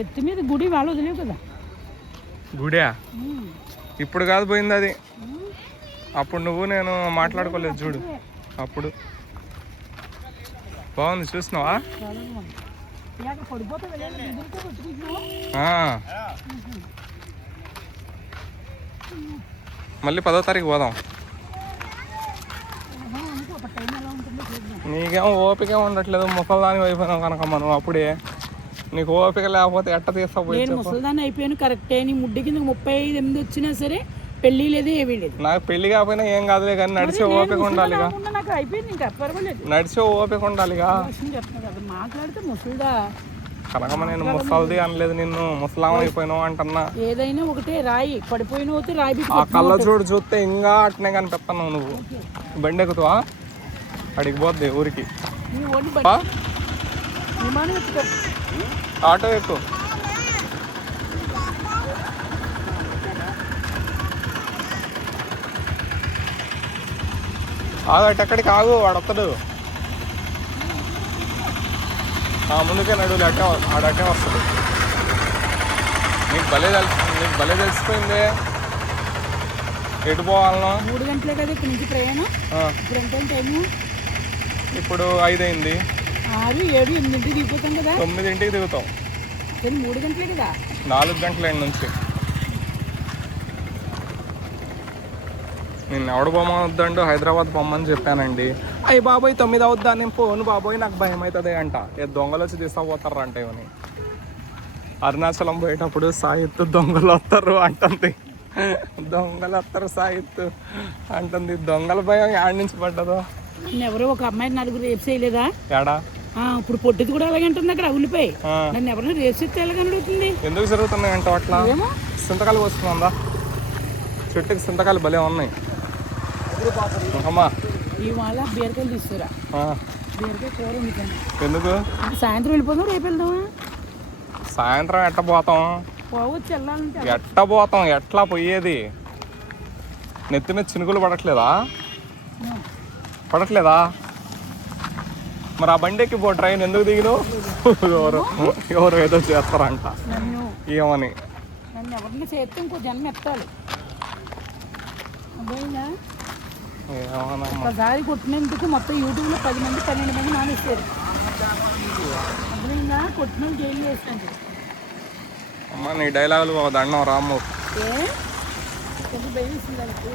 ఎత్తు మీద గుడి వాళ్ళు వదిలేవు కదా. గుడియా? ఇప్పుడు కాదు పోయింది అది, అప్పుడు నువ్వు నేను మాట్లాడుకోలేదు చూడు, అప్పుడు బాగుంది చూసినావా? మళ్ళీ 10వ తారీఖు పోదాం. నీకేమో ఓపిక ఉండట్లేదు, ముసలిదాని అయిపోయినావు కనుక మనం అప్పుడే. నీకు ఓపిక లేకపోతే ఎట్ట తీసుకోపోయి? నేను ముసలిదాన్ని అయిపోయాను కరెక్టే. నీ ముడ్డి కింద 35 వచ్చినా సరే పెళ్లి లేదు ఏమీ లేదు. నాకు పెళ్లి కాకపోయినా ఏం కాదులే కానీ నడిచే ఓపిక ఉండాలిగా. నాకు అయిపోయింది ఇంకా పర్వాలేదు, నడిచే ఓపిక ఉండాలిగా. మాట్లాడితే ముసలిదా కనకమ్మ, నేను ముసలిది అనలేదు, నిన్ను ముసలాం అయిపోయినావు అంటున్నా. ఏదైనా ఒకటే రాయి పడిపోయిన రాయి. ఆ కళ్ళ చూడు చూస్తే ఇంకా అట్నే కనిపిస్తున్నావు నువ్వు. బండి ఎక్కుతావా? అడిగి పోద్ది ఊరికి. ఆటో ఎక్కు. అటెక్కడికి ఆగు, వాడు వస్తాడు. ముందుకే నడువులు అట్టే, ఆడట్టే వస్తాడు. నీకు భలే తెలిసిపోయింది ఎటు పోవాలనో. 3 గంటలే కదా ఇక్కడ నుంచి ప్రయాణం. ఇప్పుడు 5 అయింది. 6, 7, 8 దిగుతాం కదా. 9ంటికి దిగుతాం. 3 గంటలే కదా. 4 గంటల నుంచి. నేను ఎవడు పొమ్మవద్దండు, హైదరాబాద్ పొమ్మని చెప్పానండి. అయ్యి బాబోయ్ 9 అవుద్దా, నేను పోను బాబోయ్ నాకు భయం అవుతుంది అంట. దొంగలు వచ్చి తీసుకుపోతారు అంటే ఇవని. అరుణాచలం పోయేటప్పుడు సాహిత్తు దొంగలు వస్తారు అంటుంది. దొంగలు వస్తారు సాహిత్తు అంటుంది. దొంగల భయం యాడ్ నుంచి పడ్డదో. ఎవరో ఒక అమ్మాయి 4 రేపు చేయలేదా? ఏడా? ఇప్పుడు పొట్టిది కూడా అలాగంటుంది అక్కడ ఉల్లిపోయి. నన్ను ఎవరైనా రేపు చేస్తే ఎలాగనుకుంటుంది? ఎందుకు జరుగుతున్నాయి అంట అట్లా? సింతకాయలు వస్తుందా? చెట్టుకి సింతకాయలు భలే ఉన్నాయి. అమ్మా ఇవాళ బీరకాయలు తీసుకురా. బీరకాయ కూర వండుతాను. ఎందుకు? సాయంత్రం వెళ్ళిపోదాం, రేపు వెళ్దామా? సాయంత్రం ఎట్ట పోతాం? పోవచ్చు, వెళ్ళాలంటే ఎట్ట పోతాం? ఎట్లా పోయేది? నెత్తి మీద చినుకులు పడట్లేదా? పడట్లేదా? మరి ఆ బండికి పో, ట్రైన్ ఎందుకు దిగినావు? ఎవరు ఏదో చేస్తారంట. ఏమని? నన్ను ఎవరిని చేస్తే ఇంకో జన్మ ఎత్తాలి. ఒకసారి కొట్టినందుకు మొత్తం యూట్యూబ్లో 10 మంది 12 మంది మానేస్తారు. అర్థమైందా? కొట్టిన జైలు వేస్తాను. అమ్మ నీ డైలాగులు దండం రాము. భయం వేసింది వాళ్ళకు.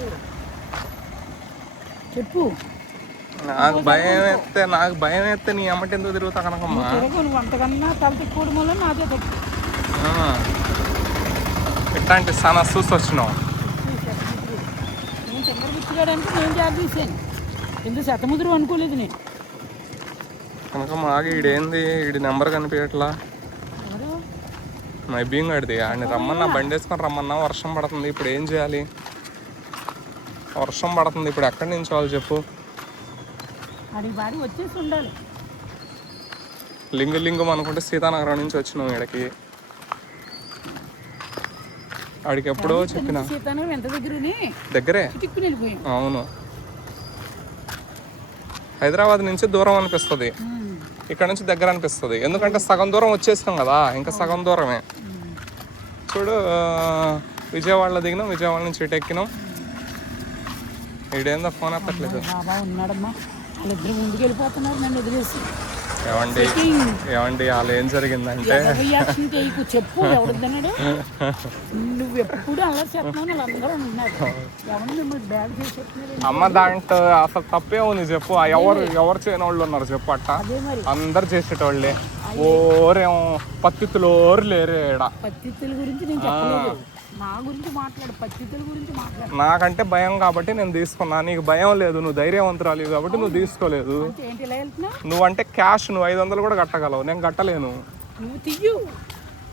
చెప్పు. నాకు భయం వేస్తే నీ అమ్మటి ఎందుకు తిరుగుతా కనకమ్మా? నువ్వు అంతకన్నా తల తిక్కుకోవడం వల్ల నాదే తక్కువ. ఇట్లాంటి చాలా చూసి వచ్చినావు. నేను చంద్ర గుర్తుగాడంటే నేను జాబ్ తీసాను. ఎందుకు శతముద్రు అనుకోలేదు నేను. కనకమ్మ ఆగి ఈడేంది, ఈడి నెంబర్ కనిపించట్లా. మై బీయింగ్ ఆడిది. ఆయన రమ్మన్నా, బండి వేసుకొని రమ్మన్నా, వర్షం పడుతుంది. ఇప్పుడు ఏం చేయాలి? వర్షం పడుతుంది, ఇప్పుడు ఎక్కడి నుంచి వాళ్ళు చెప్పు? వచ్చేసి ఉండాలి. లింగం అనుకుంటే సీతానగరం నుంచి వచ్చినాం ఇక్కడికి. ఆడికి ఎప్పుడో చెప్పిన దగ్గరే. అవును, హైదరాబాద్ నుంచి దూరం అనిపిస్తుంది, ఇక్కడ నుంచి దగ్గర అనిపిస్తుంది. ఎందుకంటే సగం దూరం వచ్చేసినాం కదా, ఇంకా సగం దూరమే. చూడు, విజయవాడలో దిగినాం, విజయవాడ నుంచి ఇటు ఎక్కినాం. ఈడేందో ఫోన్ ఎత్తట్లేదు. ఏమండి వాళ్ళు ఏం జరిగిందంటే, చెప్పు. నువ్వు ఎప్పుడు అలా అమ్మ దాంట్లో అసలు తప్పే ఉంది చెప్పు. ఎవరు చేయని వాళ్ళు ఉన్నారు చెప్పు? అట్ట అందరు చేసేటోళ్ళే. ఓరేమో పత్తిత్తులు ఓరు లేరు. పత్తిత్తుల గురించి నేను చెప్పలేదు, నా గురించి మాట్లాడు. పత్తిత్తుల గురించి మాట్లాడు. నాకంటే భయం కాబట్టి నేను తీసుకున్నా, నీకు భయం లేదు, నువ్వు ధైర్యవంతురాలి కాబట్టి నువ్వు తీసుకోలేదు. నువ్వంటే క్యాష్ నువ్వు 500 కూడా కట్టగలవు, నేను కట్టలేను. నువ్వు తీయు,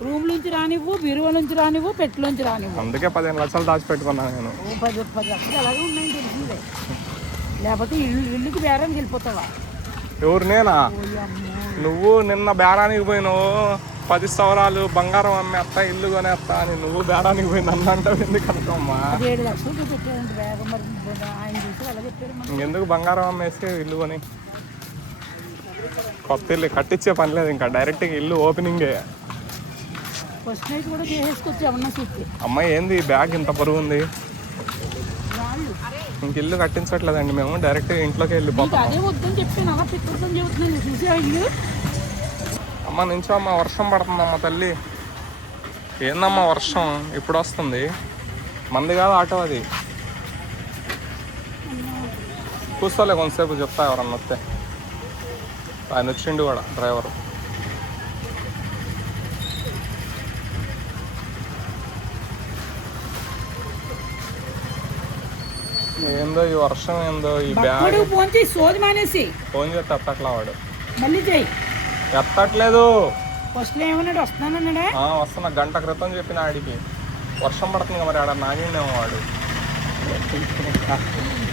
రూమ్ నుంచి రానివ్వు, బీరువా నుంచి రానివ్వు, పెట్టులోంచి రానివ్వు. అందుకే 15 లక్షలు దాచిపెట్టుకున్నాను నేను. 10 లక్షలు అలాగే ఉన్నాయని తెలిసిందే, లేకపోతే ఇల్లుకి బేరానికి వెళ్ళిపోతావా? ఎవరు? నేనా? నువ్వు నిన్న బేరానికి పోయినావు, 10 సవరాలు బంగారం అమ్మేస్తా, ఇల్లు కొనేస్తా అని. నువ్వు బేరానికి పోయింది అన్న అంటావు ఎందుకు అనుకోమ్మా? 7 లక్షలు పెట్టాడు ఆయన చూసి అలా చెప్పారు. ఎందుకు బంగారం అమ్మేసి ఇల్లు కొని? కొత్త ఇల్లు కట్టించే పని లేదు, ఇంకా డైరెక్ట్గా ఇల్లు ఓపెనింగే. ఫస్ట్ నైట్ కూడా చేసేసుకొచ్చి ఏమన్నా చూస్తే అమ్మాయి ఏంది బ్యాగ్ ఇంత బరువు ఉంది? రాళ్ళు ఇంక ఇల్లు కట్టించట్లేదండి మేము, డైరెక్ట్గా ఇంట్లోకి నీకు వెళ్ళిపోతాం. అదే వద్దని చెప్పాను, అలా పిక్కుతుందని చెబుతున్నాను. చూసా ఇల్లు అమ్మ నుంచో అమ్మ వర్షం పడుతుందమ్మ తల్లి. ఏందమ్మా వర్షం ఇప్పుడు వస్తుంది? మంది కాదు ఆటో అది. కూర్చోలే కొంతసేపు, చెప్తా ఎవరన్నా వస్తే. ఆయన వచ్చిండు కూడా డ్రైవరు. ఏందో ఈ వర్షం, ఏందో ఈ బ్యాగ్. ఫోన్ చేసి సోది మానేసి ఫోన్ చేస్తే ఎత్తట్లా వాడు. మళ్ళీ చేయి. ఎత్తట్లేదు. ఫస్ట్ లో ఏమన్నాడు? వస్తున్నానన్నాడా? వస్తున్నా, గంట క్రితం చెప్పిన ఆడికి. వర్షం పడుతుంది మరి ఆడ నాగిండేమో వాడు.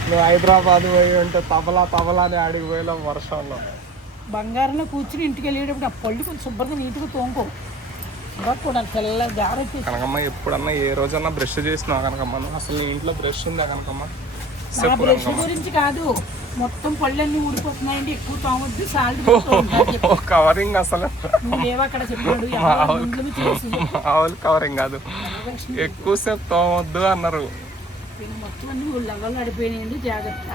నువ్వు హైదరాబాద్ పోయి ఉంటే తబలా తబలా అని ఆడికి పోయలేం వర్షంలో. బంగారంలో కూర్చుని ఇంటికి వెళ్ళేటప్పుడు ఆ పళ్ళు కొంచెం శుభ్రంగా నీట్గా తోముకో. కూడా తెల్ల జాగ్రత్త. కనకమ్మ ఎప్పుడన్నా ఏ రోజన్నా బ్రష్ చేసినావు కనకమ్మ? అసలు నీ ఇంట్లో బ్రష్ ఉందా కనకమ్మ? నా బ్రష్ గురించి కాదు, మొత్తం పళ్ళన్నీ ఊడిపోతున్నాయండి, ఎక్కువ తోమొద్దు, సాల్ట్ కవరింగ్. అసలు అక్కడ చెప్పాడు మామూలు కవరింగ్ కాదు, ఎక్కువసేపు తోమొద్దు అన్నారు. మొత్తం అన్ని లెవెల్లో అడిపోయినాయండి, జాగ్రత్త.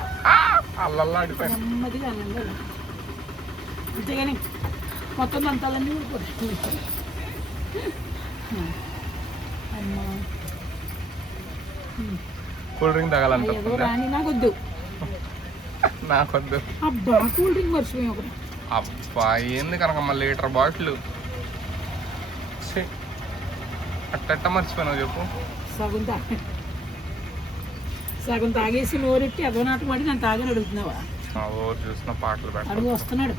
అల్లల్లో అడిపోయినా నెమ్మదిగా అన్నండి, అంతేగాని మొత్తం దంతాలన్నీ ఊడిపోతాయి. అమ్మా కూల్ డ్రింక్ తాగాలనిపిస్తుంది. రాని నాకొద్దు, నాకొద్దు. అబ్బా కూల్ డ్రింక్ మర్చిపోయి ఒకటి. అబ్బా ఏంది కనకమ్మ లీటర్ బాటిల్ అట్ట మర్చిపోయినావు చెప్పు. సగం తాగేసి నోరెట్టి అదో నాటు పడి నన్ను తాగని అడుగుతున్నావా? ఓరు చూసిన పాటలు పెట్టాడు. అడుగు వస్తున్నాడు.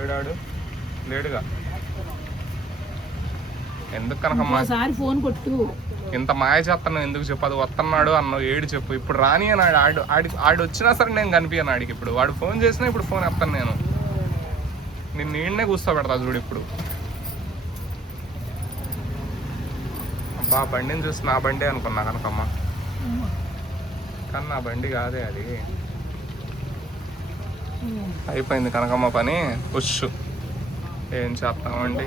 ఏడాడు లేడుగా. ఎందుకు కనకమ్మ ఒకసారి ఫోన్ కొట్టు. ఇంత మాయ చేస్తాను ఎందుకు చెప్పు? అది వస్తున్నాడు అన్నావు, ఏడు చెప్పు. ఇప్పుడు రాని అన్నాడు. ఆడు వచ్చినా సరే నేను కనిపించాను ఆడికి. ఇప్పుడు వాడు ఫోన్ చేసినా ఇప్పుడు ఫోన్ ఎత్తాను నేను. నిన్ను నీడనే కూర్చోబెడతా చూడు ఇప్పుడు. అబ్బా బండిని చూసి నా బండి అనుకున్నా కనకమ్మ, కానీ నా బండి కాదే అది. అయిపోయింది కనకమ్మ పని. ఉష్ ఏం చేస్తామండి,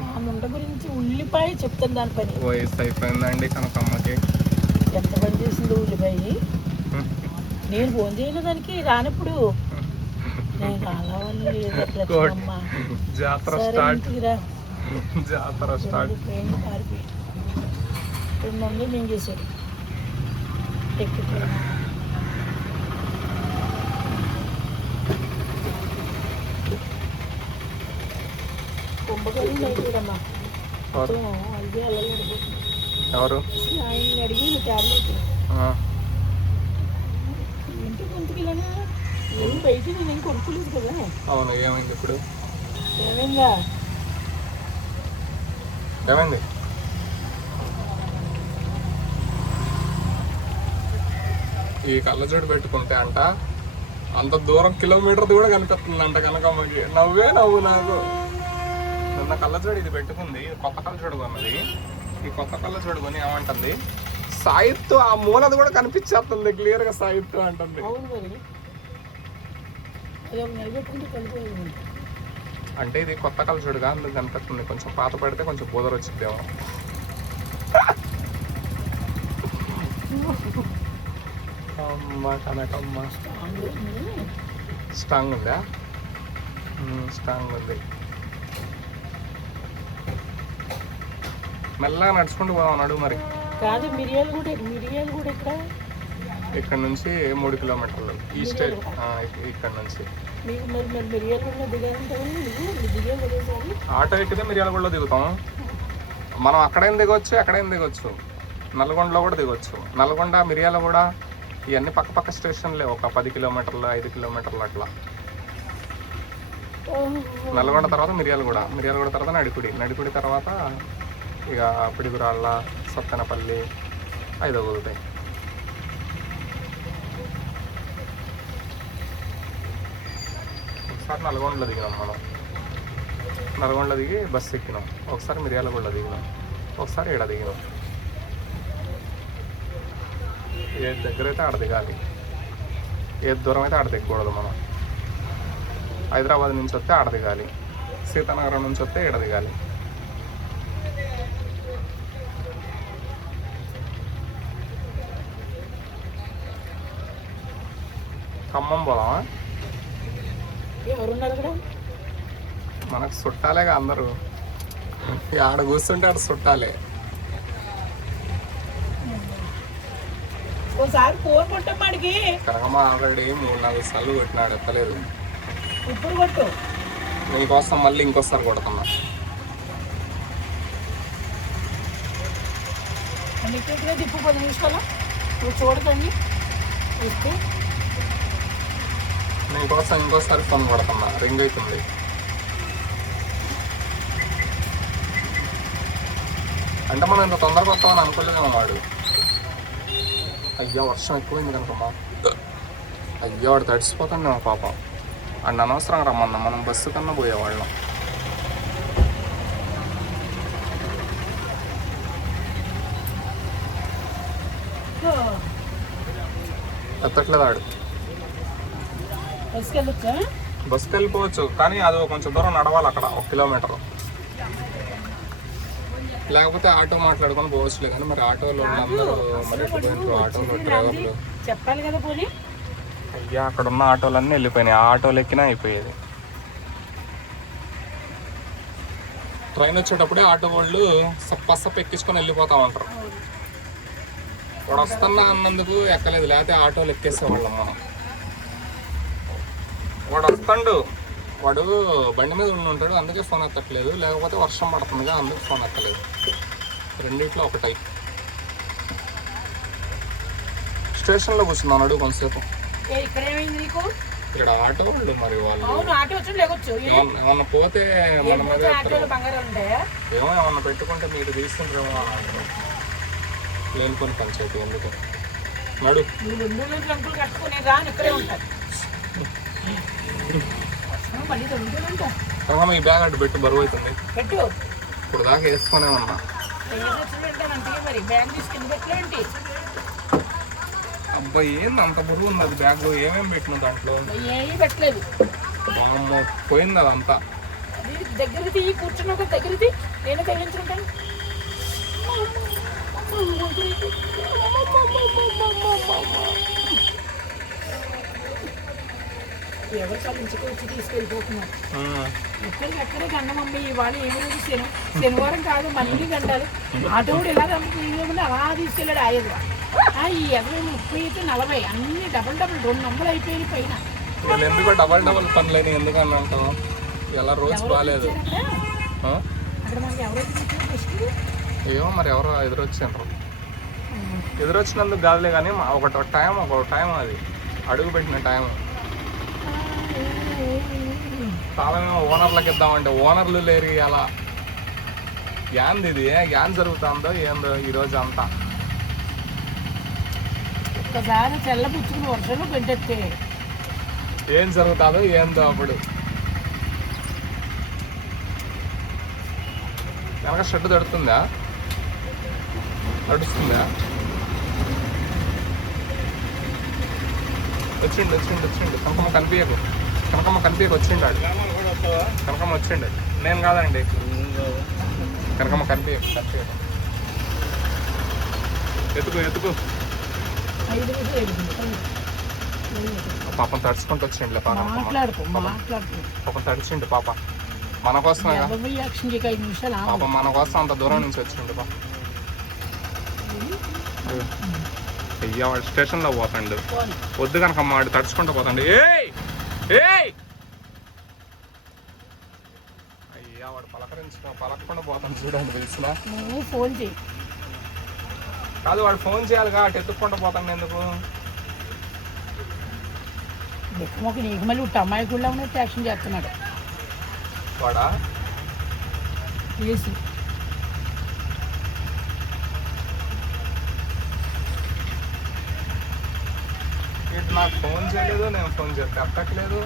గురించి ఉల్లిపాయ చెప్తాను దాని పని. వయసు అయిపోయిందండి కనకమ్మకి. ఎంత పని చేసింది ఉల్లిపాయ. నేను ఫోన్ చేయను దానికి రానప్పుడు. నేను జాతర స్టార్ట్. జాతర స్టార్ట్. మమ్మీ నేను చేశాడు ఎక్కిపోయినా. ఎవరు ఆయన అడిగి ట్యాబ్లెట్ ఇంటి కొంతకిలోనా ఏం బయట నేను ఏం కొనుక్కోలేదు కదా. అవును ఏమైంది ఇప్పుడు? ఏమైందా? ఏమైంది? ఈ కళ్ళజోడు పెట్టుకుంటే అంట అంత దూరం కిలోమీటర్ది కూడా కనిపిస్తుంది అంట కనకమ్మకి. నవ్వే నవ్వు నాకు. నిన్న కళ్ళజోడు ఇది పెట్టుకుంది, కొత్త కళ్ళజోడు కొన్నది. ఈ కొత్త కళ్ళజోడు కొని ఏమంటుంది, సాయిత్తు ఆ మూలది కూడా కనిపించేస్తుంది క్లియర్గా, సాయిత్తు అంటుంది. అంటే ఇది కొత్త కళ్ళజోడుగా అందుకు కనిపిస్తుంది. కొంచెం పాత పడితే కొంచెం బోదర వచ్చిందేమో. అమ్మ కనకమ్మ స్ట్రాంగ్ ఉందా? స్ట్రాంగ్ ఉంది. మెల్లగా నడుచుకుంటూ పోదాం అడుగు మరి. కాదు మిరియాలు కూడా ఇక్కడ ఇక్కడ నుంచి 3 కిలోమీటర్లు ఈ స్టేట్. ఇక్కడ నుంచి ఆటో ఎక్కితే మిర్యాలగూడలో దిగుతాం. మనం అక్కడైనా దిగొచ్చు, ఎక్కడైనా దిగొచ్చు. నల్గొండలో కూడా దిగొచ్చు. నల్గొండ మిర్యాలగూడ ఇవన్నీ పక్క స్టేషన్లే, ఒక 10 కిలోమీటర్లు 5 కిలోమీటర్లు అట్లా. నల్గొండ తర్వాత మిర్యాలగూడ తర్వాత నడికుడి తర్వాత ఇక పిడుగురాళ్ళ, సత్తెనపల్లి, 5 కుదురుతాయి. ఒకసారి నల్గొండలో దిగినాం మనం. నల్గొండలో దిగి బస్సు ఎక్కినాం. ఒకసారి మిర్యాలగూడలో దిగినాం. ఒకసారి ఈడ దిగినాం. ఏది దగ్గర అయితే ఆడ దిగాలి, ఏది దూరం అయితే ఆడ దిగకూడదు మనం. హైదరాబాద్ నుంచి వస్తే ఆడ దిగాలి, సీతానగరం నుంచి వస్తే ఈడ దిగాలి. ఖమ్మం పోదామా? ఎవరున్నారు ఇక్కడ? మనకు చుట్టాలేగా అందరూ, ఆడ కూర్చుంటే ఆడ చుట్టాలే. ఒకసారి ఫోన్ కొట్టమ్మాడికి. కనకమ్మ ఆల్రెడీ 3-4 సార్లు కొట్టినాడు, ఎత్తలేదు. ఇప్పుడు కొట్టు. నీకోసం మళ్ళీ ఇంకోసారి కొడుతున్నా. ఇక్కడ తిప్పు 10 నిమిషాలు నువ్వు చూడకండి. వస్తే నీకోసం ఇంకోసారి ఫోన్ కొడుతున్నా, రింగ్ అవుతుంది. అంటే మనం ఇంత తొందరగా వస్తామని అనుకోలేదేమో వాడు. అయ్యో వర్షం ఎక్కువైంది కనుకమ్మా. అయ్యో వాడు తడిసిపోతాండే మా పాపం. అండ్ అనవసరంగా రమ్మన్నా, మనం బస్సు కన్నా పోయేవాళ్ళం. ఎత్తట్లేదు ఆడు. బస్సుకి వెళ్ళిపోవచ్చు కానీ అది కొంచెం దూరం నడవాలి, అక్కడ 1 కిలోమీటర్. లేకపోతే ఆటో మాట్లాడుకొని పోవచ్చులే. కానీ మరి ఆటోలో అందరూ మరి ఆటోలో డ్రైవర్లు చెప్పాలి కదా పోనీ. అయ్యా అక్కడ ఉన్న ఆటోలన్నీ వెళ్ళిపోయినాయి, ఆ ఆటోలు ఎక్కినా అయిపోయేది. ట్రైన్ వచ్చేటప్పుడే ఆటో వాళ్ళు సప్ప ఎక్కించుకొని వెళ్ళిపోతా ఉంటారు. వాడు వస్తున్నా అన్నందుకు ఎక్కలేదు, లేకపోతే ఆటోలు ఎక్కేసేవాళ్ళం మనం. వాడు వస్తాడు, వాడు బండి మీద ఉండి ఉంటాడు, అందుకే ఫోన్ ఎత్తట్లేదు. లేకపోతే వర్షం పడుతుందిగా, అందుకే ఫోన్ ఎత్తలేదు. రెండిట్లో ఒకటై. స్టేషన్లో కూర్చున్నాను అడుగు కొంతసేపు. ఇక్కడ ఆటో వాళ్ళు మరి వాళ్ళు ఏమన్నా పోతే మన మీద ఏమో ఏమన్నా పెట్టుకుంటే మీరు తీసుకుంటారేమో. లేని కొన్ని పంచాయతీ ఎందుకు నడు. ఈ బ్యాగ్ అటు పెట్టు, బరువు అవుతుంది. ఇప్పుడు దాకా వేసుకునే ఉన్నా. అబ్బాయి ఏంది అంత బరువు ఉంది అది బ్యాగ్లో? ఏమేమి పెట్టిన దాంట్లో? పెట్టలేదు. పోయింది అదంతా. దగ్గరికి కూర్చున్నా దగ్గరికి నేను తగ్గించుకుంటాను. ఎవరు చలించుకొచ్చి తీసుకెళ్ళిపోతున్నారు. ఎక్కడికక్కడే గండమమ్మ. ఇవాళ ఏమి రోజు శనివారం కాదు, మళ్ళీ గంటాలు. ఆటో కూడా ఎలా తీసుకెళ్ళి అలా తీసుకెళ్ళాడు. 5 ఈ 20, 30 40 అన్ని డబల్ 200 అయిపోయినాయి పైన. ఎందుకు డబల్ పనులేని ఎందుకని అంటావు? ఎలా రోజు బాగాలేదు. అక్కడ మనకి ఎవరైతే ఏమో మరి ఎవరో ఎదురొచ్చిండ్రు. ఎదురొచ్చినందుకు కాదులే కానీ ఒక టైం అది అడుగు పెట్టిన టైం. తాళమేమో ఓనర్లకు ఇద్దామంటే ఓనర్లు లేరు. అలా గ్యాన్ ఇది గ్యాన్ జరుగుతుందో ఏందో ఈరోజు అంతా. ఒక్కసారి తెల్ల పుచ్చుకుని వర్షంలో పెట్టేస్తే ఏం జరుగుతుందో ఏందో. అప్పుడు వెనక షెడ్ తడుతుందా? నడుస్తుందా? వచ్చిండు కనకమ్మ కనిపించకు. వచ్చిండు ఆడు. కనకమ్మ వచ్చిండు. నేను కాదండి, కనకమ్మ కనిపించకు. ఎత్తుకు పాపం తడుచుకుంటూ వచ్చిండు. పాపం తడిచిండు పాప. మన కోసం పాపం మన కోసం అంత దూరం నుంచి వచ్చిండు. పాప అయ్యా వాడు స్టేషన్లో పోతాడు. వద్దు కనకమ్మ, వాడు తడుచుకుంటూ పోతాడు. అయ్యా వాడు పలకకుండా పోతాడు. చూడండి తెలిసిన ఫోన్ చేయి. కాదు వాడు ఫోన్ చేయాలిగా, అటు ఎత్తుక్కుంటూ పోతాడు. ఎందుకు నీకు మళ్ళీ అమ్మాయి కూడా ఉన్నట్టు యాక్షన్ చేస్తున్నాడు వాడా? చేసి ఇటు నాకు ఫోన్ చేయలేదు, నేను ఫోన్ చేస్తే ఎత్తట్లేదు.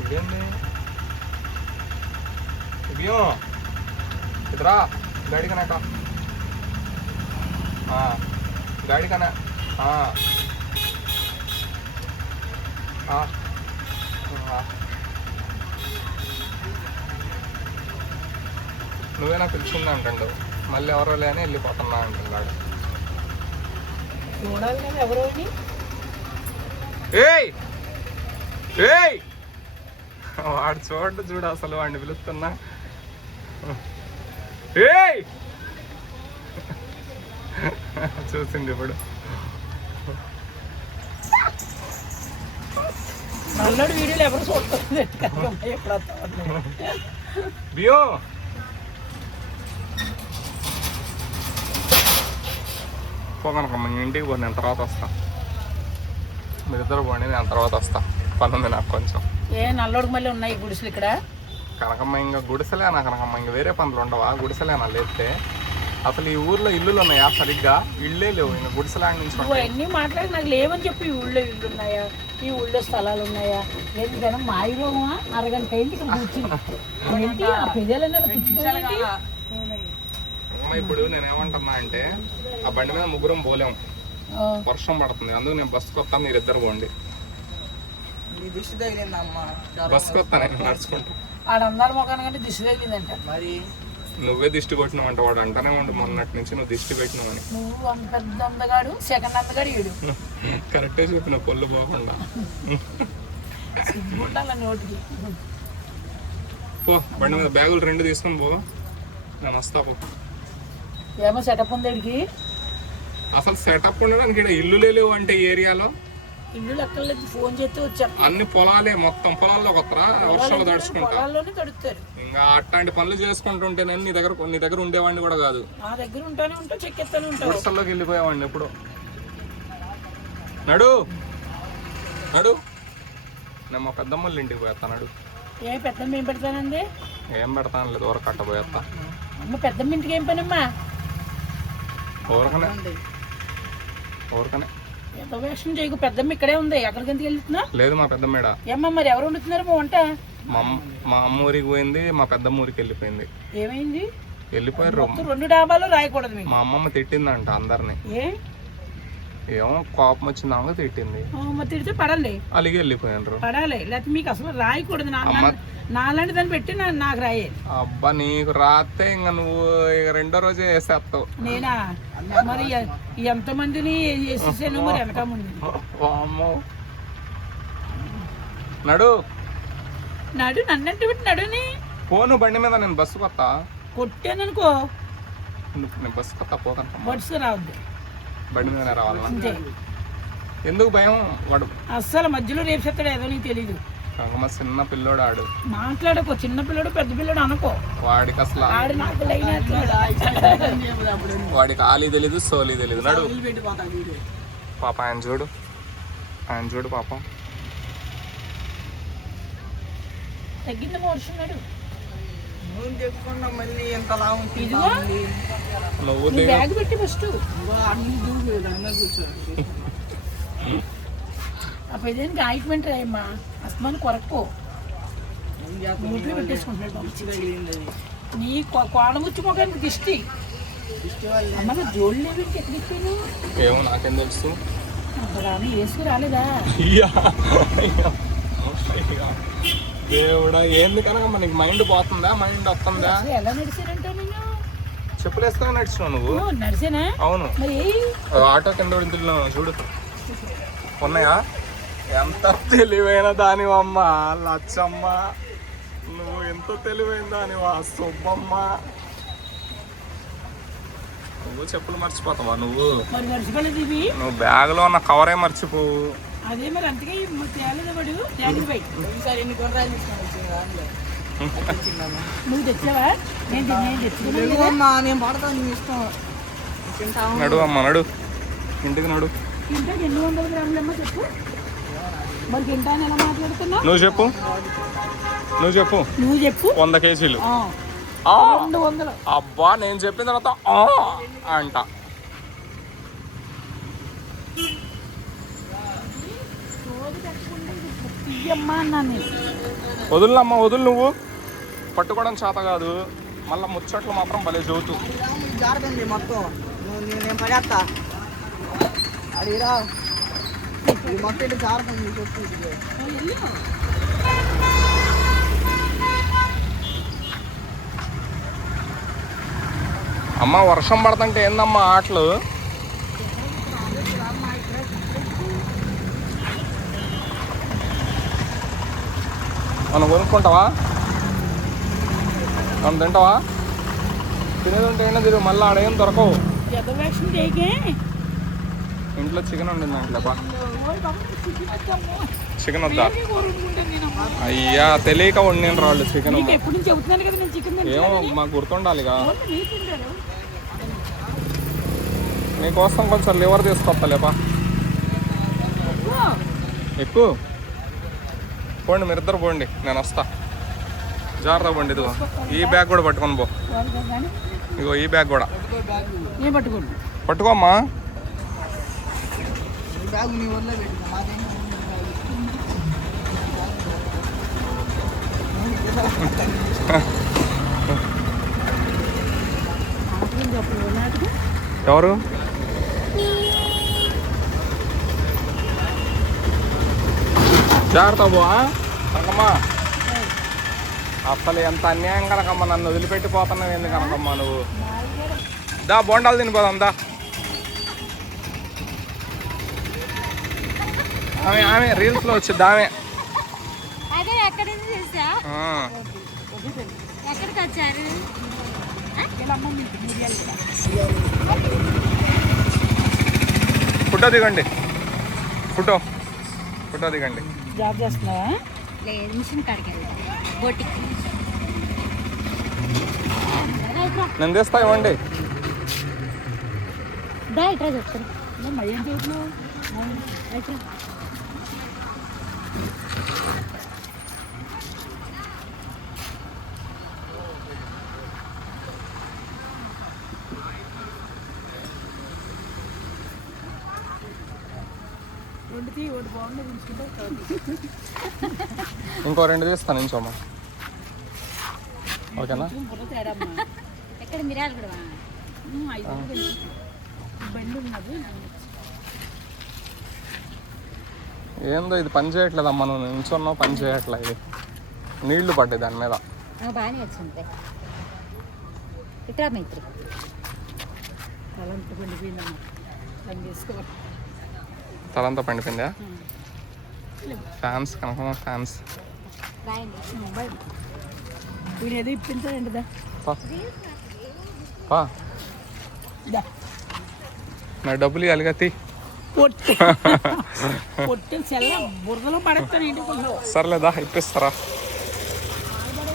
ఇదేంటి బియ్యం ఇతరా गाड़ी का ना हाँ गाड़ी का ना हाँ हाँ నువ్వేనా పిలిచింది అంటాడు, మళ్ళీ ఎవరో లేని వెళ్ళిపోతున్నా అంటున్నాడు. చూడాలి కదా ఎవరో. ఏయ్ ఏయ్ వాడు చూడు అసలు వాడిని పిలుస్తున్నా. ఏయ్ చూసింది ఇప్పుడు. నల్లడు వీడియోలు ఎవరు చూస్తుంది ఎప్పుడు బియో పోగనకమ్మ ఇంటికి పోయి నేను తర్వాత వస్తా. మీరిద్దరు పోండి, నేను తర్వాత వస్తా. పని ఉంది నాకు కొంచెం. ఏ నల్లోడికి మళ్ళీ ఉన్నాయి గుడిసెలు ఇక్కడ? కనకమ్మ ఇంకా గుడిసెలేనా కనకమ్మ, ఇంక వేరే పనులు ఉండవా? గుడిసెలేనా లేస్తే అసలు ఈ ఊర్లో ఇల్లులు ఉన్నాయా? సరిగ్గా ఇళ్ళే లేవు. ఇంకా గుడిసెలాంటి నుంచి అన్నీ మాట్లాడి నాకు లేవని చెప్పి ఈ ఊళ్ళో ఇల్లు ఉన్నాయా, ఈ ఊళ్ళో స్థలాలు ఉన్నాయా? ఎందుకన్నా మాయిరోగమా? అరగంట అయింది ఇక్కడ కూర్చుని ఏంటి ఆ ప్రజలన్నీ పుచ్చుకోవాలి. ఇప్పుడు నేను ఏమంటున్నా అంటే ఆ బండి మీద ముగ్గురం పోలేము, వర్షం పడుతుంది. అందుకు నేను బస్సుకు వస్తాను, మీరు ఇద్దరు పోండి. బస్సుకు వస్తాను నేను నడుచుకుంటా. ఆడందరి మొఖాన్ని కంటే దిష్టి తగిలిందంట. మరి నువ్వే దిష్టి కొట్టినావు అంట. వాడు అంటానే ఉండు మొన్నటి నుంచి నువ్వు దిష్టి పెట్టినావని. నువ్వు అంత పెద్ద అందగాడు, సెకండ్ అందగాడు ఈడు. కరెక్టే చెప్పిన పొల్లు పోకుండా. సిగ్గుండాల నోటికి. పో బండి మీద బ్యాగులు 2 తీసుకొని పో, నేను వస్తా. పో. ఏమో సెటప్ ఉంది ఇడికి. అసలు సెటప్ ఉండడానికి ఇక్కడ ఇల్లు లేవు అంటే ఏరియాలో. ఇల్లు లెక్కలేదు, ఫోన్ చేస్తే వచ్చాం. అన్ని పొలాలే, మొత్తం పొలాల్లో కొత్తరా వర్షాలు తడుచుకుంటా. పొలాల్లోనే తడుస్తారు. ఇంకా అట్లాంటి పనులు చేసుకుంటుంటే నేను నీ దగ్గర ఉండేవాడిని కూడా కాదు. నా దగ్గర ఉంటానే ఉంటా, చెక్కెత్తానే ఉంటా. వర్షాల్లోకి వెళ్ళిపోయేవాడిని ఎప్పుడు. నడు నడు, నేను మా పెద్దమ్మళ్ళ ఇంటికి పోయేస్తా. నడు. ఏ పెద్దమ్మ ఏం పెడతానండి? ఏం పెడతాను లేదు, ఊర కట్ట పోయేస్తా. అమ్మ పెద్దమ్మ ఇంటికి ఏం పనమ్మా? ఊరకనే ఎంత వేషం చేయకు. పెద్దమ్మ ఇక్కడే ఉంది, ఎక్కడికి ఎందుకు వెళ్తున్నా? లేదు మా పెద్దమ్మేడ. ఏమ్మా మరి ఎవరు వండుతున్నారు మా వంట? మా అమ్మ ఊరికి పోయింది, మా పెద్దమ్మ ఊరికి వెళ్ళిపోయింది. ఏమైంది? వెళ్ళిపోయారు. 2 డాబాలు రాయకూడదు మీకు. మా అమ్మమ్మ తిట్టిందంట అందరిని. ఏమో కోపం వచ్చిందాక తిట్టింది. మరి తిడితే పడాలి, అలాగే వెళ్ళిపోయినారు. పడాలి, లేకపోతే మీకు అసలు రాయకూడదు. నాలాంటి దాన్ని పెట్టి నాకు రాయాలి. అబ్బా నీకు రాస్తే ఇంకా నువ్వు ఇక 2వ రోజే వేసేస్తావు. నేనా? మరి ఎంత మందిని వేసేసాను మరి వెనక ముందు. నడు నడు, నన్నంటే పెట్టి నడుని. పోను బండి మీద, నేను బస్సు కొత్తా. కొట్టాననుకో నేను బస్సు కొత్తా. పోతాను, బస్సు రావద్దు, బండి మీద రావాలంటే. ఎందుకు భయం? వాడు అస్సలు మధ్యలో రేపు చెప్తాడు ఏదో నీకు తెలీదు. మా చిన్న పిల్లోడు ఆడు. మాట్లాడకో, చిన్న పిల్లడు పెద్ద పిల్లడు అనుకో. వాడికి అసలు వాడికి ఆలి తెలీదు, సోలి తెలీదు. నడు పాప, ఆయన చూడు పాప. తగ్గింది మోడుచున్నాడు. నువ్వు బ్యాగ్ పెట్టి ఫస్ట్ ఆ పెద్దానికి ఆయింట్మెంట్ రాయమ్మా, అస్మాన్ కొరకు నోట్లో పెట్టేసుకుంటున్నాడు. నీ కోడముచ్చి మొగానికి దిష్టి. అమ్మ జోళ్ళు లేవి ఎక్కడిచ్చాను? ఏమో నాకేం తెలుసు. రాని వేసుకు రాలేదా? దేవుడా, ఏంది కనుక మనకి మైండ్ పోతుందా? మైండ్ వస్తుందా? ఎలా నడిచానంటే నేను చెప్పులు వేసుకొని నడిచినావు నువ్వు? నడిచానా? అవును. మరి ఆటో కింద చూడు ఉన్నాయా? ఎంత తెలివైన దానివమ్మ లచ్చమ్మ, నువ్వు ఎంత తెలివైన దానివా సుబ్బమ్మ. నువ్వు చెప్పులు మర్చిపోతావా? నువ్వు బ్యాగ్ లో ఉన్న కవరే మర్చిపోవు. అదే మరి అంతగా తేలేదు వాడు. నువ్వు తెచ్చావా? నడు అమ్మ, నడు ఇంటికి నడు. కింటా 200 గ్రాములమ్మా చెప్పు. మరి కింటా ఎలా మాట్లాడుతున్నావు? నువ్వు చెప్పు 100 కేజీలు. 200. అబ్బా నేను చెప్పిన తర్వాత అంట. వదులునమ్మా, వదులు. నువ్వు పట్టుకోవడం చేత కాదు, మళ్ళీ ముచ్చట్లు మాత్రం భలే చదువుతూ. మొత్తం నేను పడేస్తా. అడిగిరా మొత్తం జారుతుంది. అమ్మ వర్షం పడుతుంటే ఏందమ్మా ఆటలు? మనం కొనుక్కుంటావా? మనం తింటావా? తినేది ఉంటే ఏంటో తిరుగు, మళ్ళీ ఆడేం దొరకవు. ఇంట్లో చికెన్ ఉండింది అంట్లేపా. చికెన్ వద్దా? అయ్యా తెలియక వండిన రాళ్ళు చికెన్. ఏమో మాకు గుర్తుండాలిగా. నీకోసం కొంచెం లివర్ తీసుకొస్తాలేపా. ఎక్కువ పోండి, మీరిద్దరు పోండి, నేను వస్తా. జాగ్రత్త పోండి. ఇదిగో ఈ బ్యాగ్ కూడా పట్టుకొని పో. ఇగో ఈ బ్యాగ్ కూడా పట్టుకోమ్మా. ఎవరు? జాగ్రత్త బో కనకమ్మా. అసలు ఎంత అన్యాయం కనకమ్మ, నన్ను వదిలిపెట్టిపోతున్నావు ఎందుకు కనకమ్మా నువ్వు? దా బోండాలు తినిపోదాం దా. ఆమె రీల్స్లో వచ్చింది ఆమె. ఫోటో దిగండి, ఫోటో దిగండి. జాబ్ చేస్తున్నావా? నేను తెస్తా, ఇవ్వండి. ఇంకో 2 తీస్తాను ఇంచోమ్మా. ఓకేనా? ఏందో ఇది పని చేయట్లేదమ్మా. నువ్వు నించున్నావు, పని చేయట్లే. ఇది నీళ్లు పడ్డాయి దాని మీద. తలంతా పండిపోయిందా? ఫ్యాన్స్ కనుక ఫ్యాన్స్ నా డబ్బులు ఇవ్వాలి కత్తి. బురదలో పడతాను. సర్లేదా, ఇప్పిస్తారా?